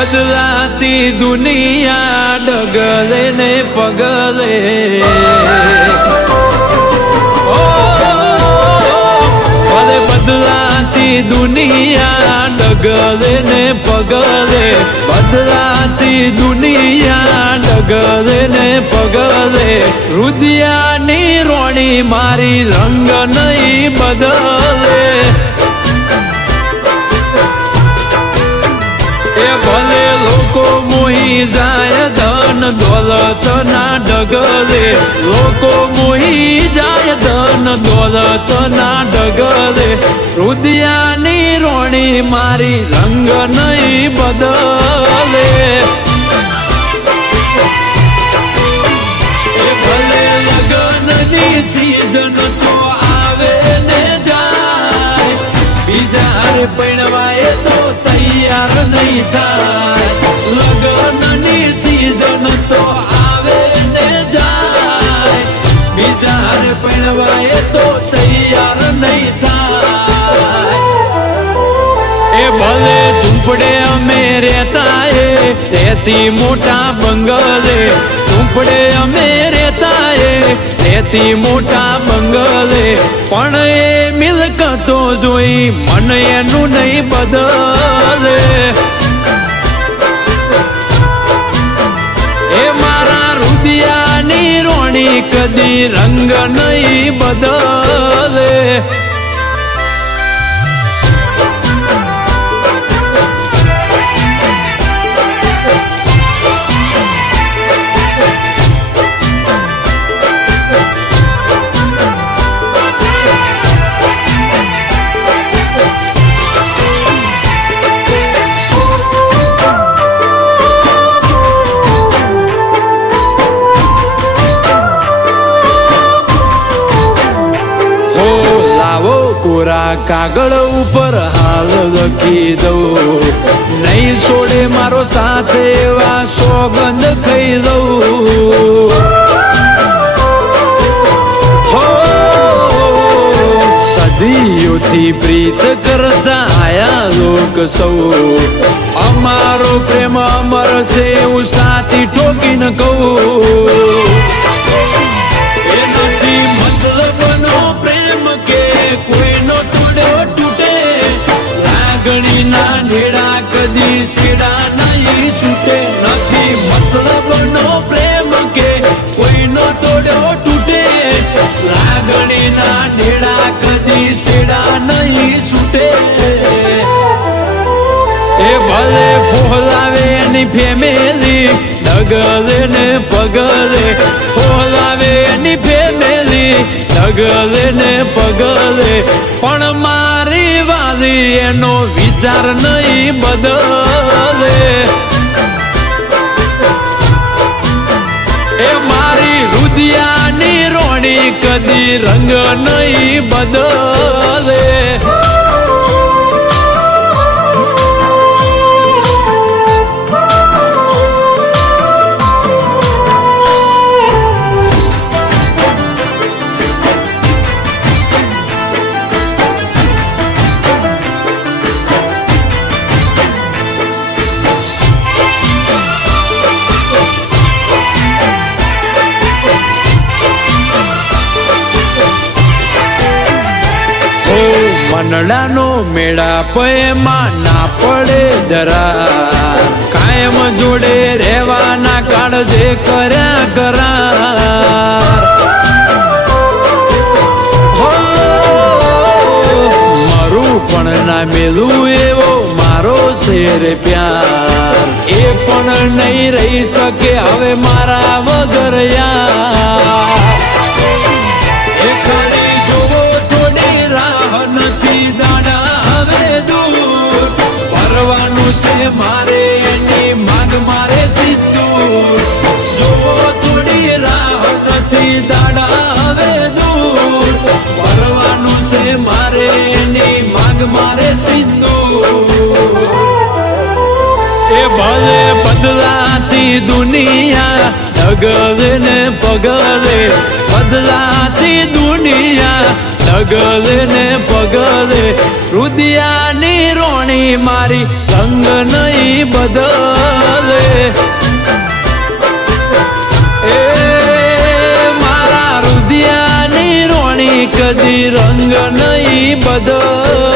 बदलाती दुनिया डगले ने पगले अरे बदलाती दुनिया डगले ने पगले बदलाती दुनिया डगले ने पगले रुदिया नी रोणी मारी रंग नहीं बदले भले लोको मोही जाय धन दौलत ना डगले लोको मोही जाय धन दौलत ना डगले रुदिया नी रोणी मारी रंग नहीं बदले भले लगन नी सीजन तो आवे ने जाय बीजा रे पणवाए तो तैयार नहीं था लगन नी सीजन तो आवे ने जाए बीजा रे पणवाए तो तैयार नहीं था ए भले झूंपड़े में रहता है रहती मोटा बंगले झूंपड़े में रहता है रहती मोटा बंगले पण ए मिलकतो जोई मन एनु नहीं बदले ए मारा रुदिया नी रोणी कदी रंग नहीं बदले कोरा कागड़ ऊपर हाल लखी दो नहीं छोड़े मारो साथ एवा सौगंध खई दो हो सदियों थी प्रीत करता आया लोग सौ अमारो प्रेम अमर से साथी ठोकी न कहू मतलब नो प्रेम के कोई नो तोड़ो टूटे लागणी ना ढेड़ा कदी सीड़ा नहीं छूटे नहीं मतलब नो प्रेम के कोई नो तोड़ो टूटे लागणी ना ढेड़ा कदी सीड़ा नहीं छूटे ए भले फोलावे नी फैमिली डगले ने पगले फोलावे नी फैमिली डगले ने पगले पण मारी वाली एनो विचार नहीं बदले ए मारी रुदिया नी रोणी कदी रंग नहीं बदले मनडानो मेड़ा पयमा ना पड़े जरा कायम जोड़े रेवाना काळजे कर्या करार हो मारू पण ना मेलू एवो मारो शेर प्यार ए पण नहीं रही सके हवे मारा वगर यार मारे एनी माग मारे सिद्धूर जो थोड़ी राह नथी दाड़ा हवे दूर परवानु से मारे एनी माग मारे सिद्धूर ए भले बदलाती दुनिया डगले ने पगले બદલાતી દુનિયા ડગલે ને પગલે રુદિયાની રોણી મારી રંગ નહીં બદલે એ મારા રુદિયાની રોણી કદી રંગ નહીં બદલે